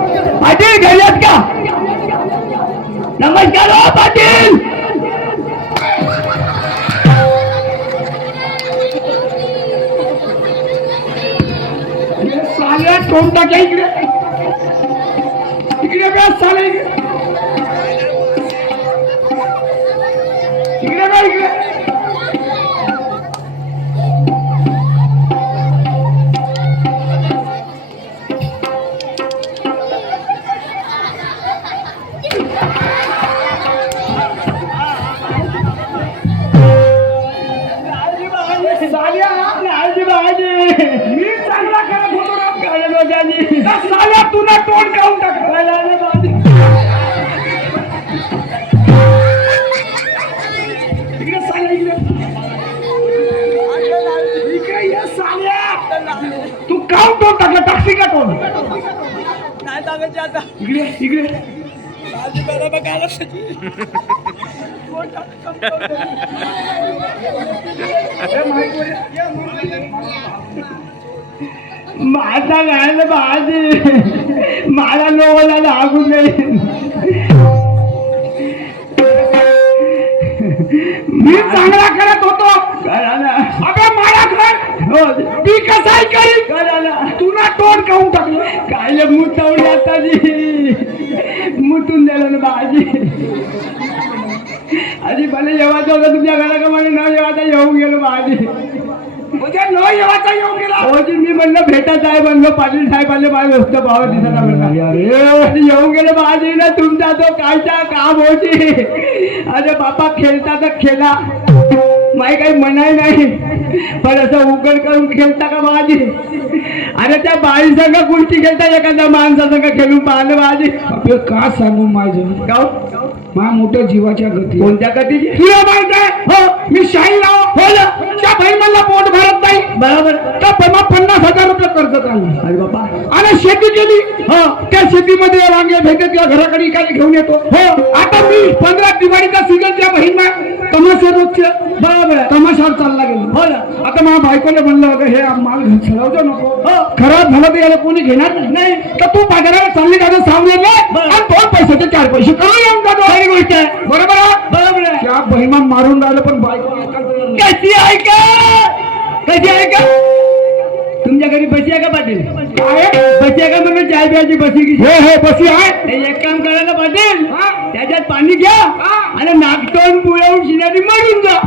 पाटील घरी आहेत का? नमस्कार हो पाटील. साल्या तोंड टाक्या इकडे इकडे का साल्या इकडे का इकडे. मी चांगला करत होतो ना साल्या तुला तोंड काढून टाकलं. इकडे साल्या इकडे ये साल्या. तू काऊन तोंड टाकलं? टाकशी का तोंड? इकडे इकडे माझा गायला भाजी मला लोला लागू नये. मी चांगला करत होतो. अबे मला कर ती कसाय करी तुला तोंड काऊन टाकलं? काय मुतवली आता मुतून दिलं ना भाजी. आधी भले येवायचं होतं तुमच्या घरा का म्हणे न येवाचा येऊन गेलो भाजी. म्हणजे न येवाचा येऊन गेला. मी म्हणलं भेटत आहे म्हणलं पाटील साहेब आले माझ्या वस्तू भाव दिसत येऊन गेलो भाजी ना तुमचा तो कायचा काम होती. अरे बापा खेळता तर खेळा माही काही म्हणाय नाही पण असं उघड करून खेळता का भाजी? अरे त्या बाई संघ कुठची खेळता एखाद्या माणसा संघ खेळून पाहिलं भाजी. आपलं का सांगू माझं गाव मा मोठ्या जीवाच्या गती. कोणत्या गतीची तुला माहित आहे? हो मी शाही लाव हो त्या भाई मला पोट भरत नाही बरोबर तर 50,000 रुपये कर्ज काढलं. अरे बाबा आणि शेती केली. हो त्या शेतीमध्ये वांगे भेटत किंवा घराकडे काही घेऊन येतो. हो आता मी 15 दिवाळीचा सीजन त्या बहीण तमाशा रोजचे बरोबर तमाशावर चालला गेलो. हो ना आता माझ्या बायकोने म्हणलं होतं हे माल सळवतो नको खराब झालं तर याला कोणी घेणार नाही तर तू बाजाराला चालली जातो सावलेले आणि 2 पैशाचे 4 पैसे करून येऊन जातो. खरी गोष्ट आहे बरोबर बरोबर आहे. त्या बहिमान मारून राहिलं पण बायको कशी आहे का कशी आहे का? तुमच्या घरी बसी आहे का पाटील? बसी आहे का म्हणून चाय प्यायची बसी की हे बसी आहे. एक काम करा ना पाटील त्याच्यात पाणी घ्या आणि नागतोंड पुळवून शिण्याने मरून जा.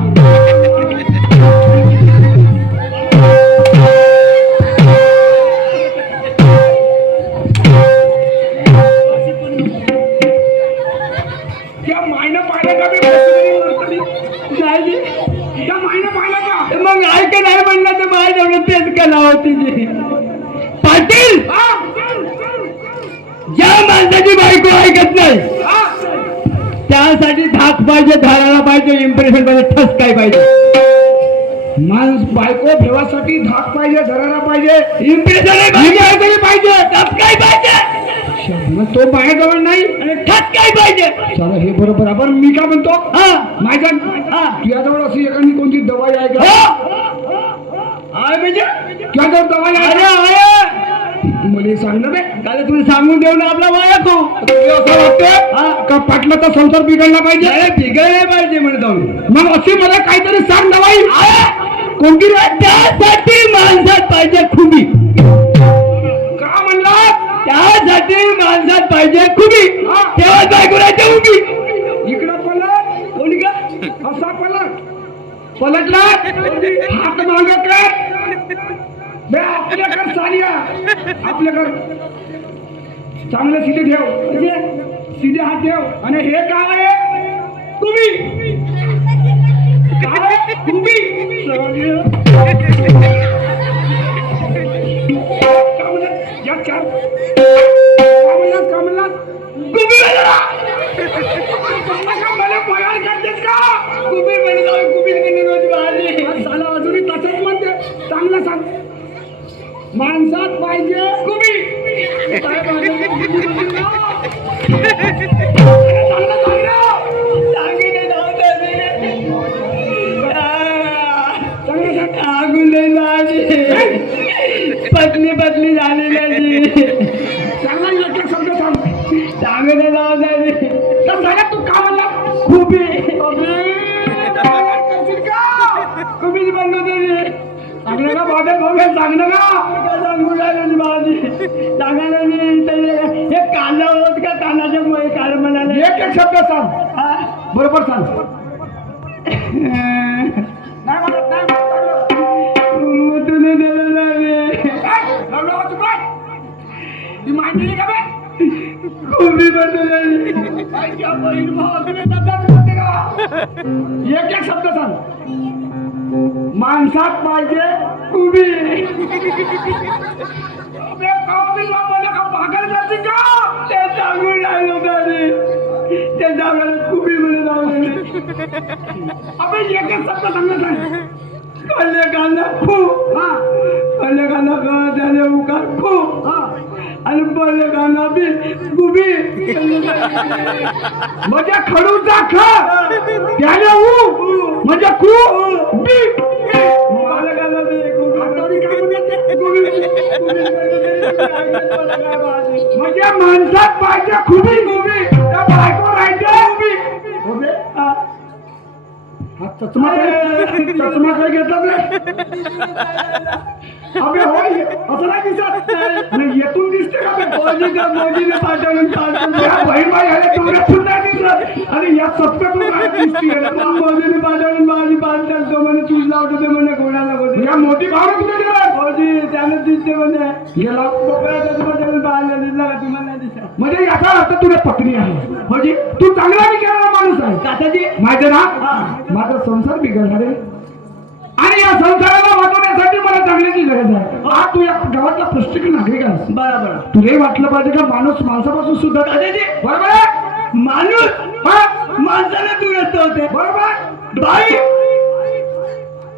त्या मायनं पाहिलं का त्या मायनं पाहिलं का मग ऐक नाही म्हणलं तर माय जवळ तेच कला होती. पाटील ज्या माणसाची बायको ऐकत नाही त्यासाठी धाक पाहिजे धाराला पाहिजे इम्प्रेशन पाहिजे ठस काय पाहिजे. माणूस बायको ठेवासाठी धाक पाहिजे धरायला पाहिजे इम्प्रेशन पाहिजे ठस काय पाहिजे. तो माझ्याजवळ नाही आणि ठस काय पाहिजे. चला हे बरोबर आपण मी का म्हणतो माझ्या तुझ्याजवळ अशी एखादी कोणती दवाई आहे का? म्हणजे तुझ्याजवळ दवाई आहे मला सांगितलं रे काल तुम्ही सांगून देऊ ना आपला वाया तो असं वाटतं का पाटला तर संसार बिघडला पाहिजे बिघडला पाहिजे म्हणतो. मग अशी मला काहीतरी सांग दवाई कोणती त्यासाठी माणसात पाहिजे खुबी. का म्हणला? त्यासाठी माणसात पाहिजे खुबी तेव्हा बायकोराच्या उभी. इकडं पलट कोणी का असा पलटला हात मागे कर आपल्याकडे सानिया आपल्याकडे चांगलं सिधे ठेव सिधे हात ठेव. आणि हे काय आहे? तुम्ही काय तुम्ही या चार कमलात तुम्ही मला बयान करतेस का? तुम्ही म्हणतो कुबीर रोज बाहेर साला अजूनही तसंच म्हणते. चांगलं सांग माणसात पाहिजे कुबी पतली पतली झालेली चांगला चांगलं नाव झाले तर सांगा तू का म्हणला खुबी खुबीच बनलो तरी चांगलं का बाबा भाऊ चांगलं का सांगू लागली माझी सांगायला मी हे कांदा होत का कांदाच्या मुळे काल म्हणाले एक एक शब्द सांग बरोबर सांग नाही म्हणत नाही तुला दिलं नाही ती माहिती दिली का बे खुबी बनवली एक एक शब्द सांग माणसात पाहिजे खुबी पागल जाते का ते सांगून राहिलो तरी ते सांगायला खुबी म्हणून लावले आपण एक एक शब्द सांगत आहे कल्ले कांदा खू हा कल्ले कांदा का त्याने उकार खू हा आणि पहिले कांदा बी खुबी म्हणजे खडूचा ख त्याने ऊ म्हणजे खू बी मला कांदा बी म्हणजे माणसात पाहिजे खुबी खुबी त्या बायको राहायचे खुबी खुबी चष्मा काय घेतला अबे होय असं नाही दिसत आणि येथून दिसते का मोदीने पाठवून बहीण बाई आले तेवढ्यातून नाही दिसत आणि या सत्यातून काय दिसते मोदीने पाठवून माझी पाठ टाकतो म्हणे तूच लावतो ते म्हणे कोणाला बोलतो या मोदी भाव कुठे गेला मोदी त्याने दिसते म्हणे गेला पाहायला दिसला का तुम्हाला दिसत म्हणजे याचा अर्थ तुला पत्नी आहे म्हणजे तू चांगला विचारणारा माणूस आहे काकाजी माझं ना माझा संसार बिघडणार आहे आणि या संसाराला वाचवण्यासाठी मला चांगल्याची गरज आहे हा तू या गावातला प्रत्येक नागरिक आहेस बरोबर तुलाही वाटलं पाहिजे का माणूस माणसापासून सुद्धा बरोबर आहे माणूस माणसाला दुरस्त होते बरोबर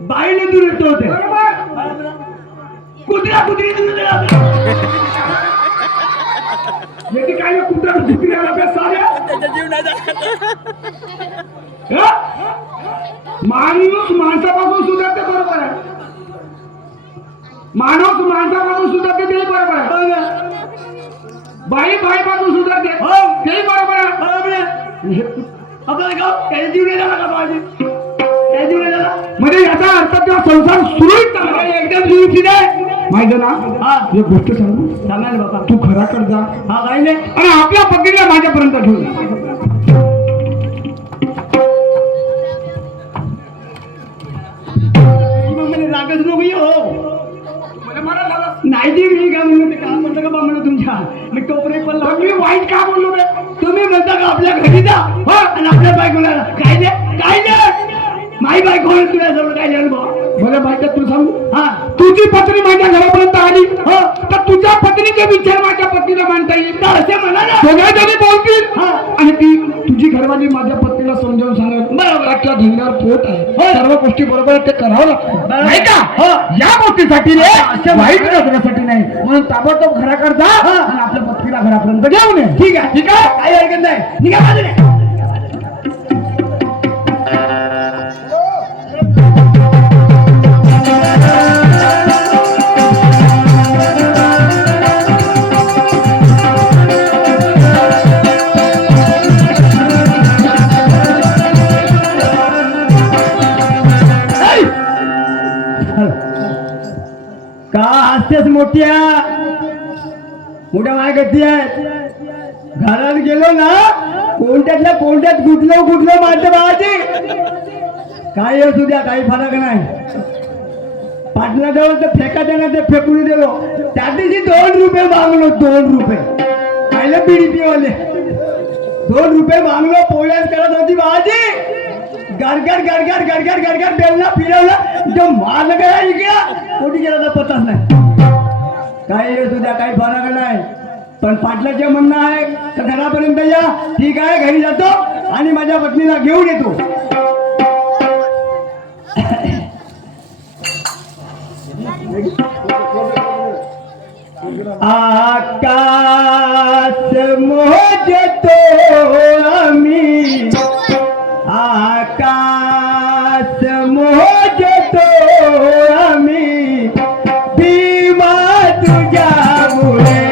बाईने दुरस्त होते बरोबर कुत्री येते काय कुत्रा कुत्री आला साऱ्या त्याच्या माणूस माणसापासून सुधारते बरोबर आहे माणूस माणसापासून सुधारते तेही बरोबर आहे बाई बाईपासून सुधारते तेही बरोबर आहे आपल्याला गाव त्याच्या जीव नाही झाला का पाहिजे त्या जीव नाही झाला म्हणजे याचा अर्थ तेव्हा संसार सुरळीत चालला एकदम सुरक्षित आहे माहिती ना हा एक गोष्ट सांगू सांगायला बाबा तू घराकडे जा हा काही नाही आणि आपल्या पत्नीला माझ्यापर्यंत ठेवू रागच नको हो नाही जी मी काय म्हणलं ते काम म्हणलं का बा म्हणलं तुमच्या मी टोपरे पण मी वाईट का बोललो बे तुम्ही म्हणता का आपल्या घरी जा हो आणि आपल्या बायकोला काय नाही माई बायको तुला जवळ काय नाही मला माहिती तू सांगू हा तुझी पत्नी माझ्या घरापर्यंत आली हो तर तुझ्या पत्नीचे विचार माझ्या पत्नीला मांडता येईल तर असे म्हणा ना सगळ्या बोलतील हा आणि ती तुझी घरवाली माझ्या पत्नीला समजावून सांगेल बरोबर आपल्या धंद्यावर पोट आहे सर्व गोष्टी बरोबर ते करावं लागतं नाही का हो या गोष्टीसाठी रे अशा वाईट करण्यासाठी नाही म्हणून ताबडतोब घराकडे जा आणि आपल्या पत्नीला घरापर्यंत घेऊन ये ठीक आहे काही हरकत नाही निघा बाजूने का हसतेस मोठ्या माय गती आहे घरात गेलो ना कोणत्यातल्या कोणत्यात गुटलो माझ्या बाबाची काही असू द्या काही फरक नाही पाटलाजवळ तर फेकायचं ना ते फेकून दिलो त्या दिवशी 2 रुपये मागलो 2 रुपये पाहिलं पिढीवाले 2 रुपये मागलो पोळ्याच करत होती बाबाजी गडगड बेलला फिरवलं जो मारलं गेला इकडा कोणी गेला तर पताच नाही काही सुद्धा काही फरक नाही पण पाटलाचे म्हणणं आहे तर घरापर्यंत या ठीक आहे घरी जातो आणि माझ्या पत्नीला घेऊन येतो आकाश मोजतो आम्ही आकाश मोजतो आम्ही भीमा तुझ्यामुळे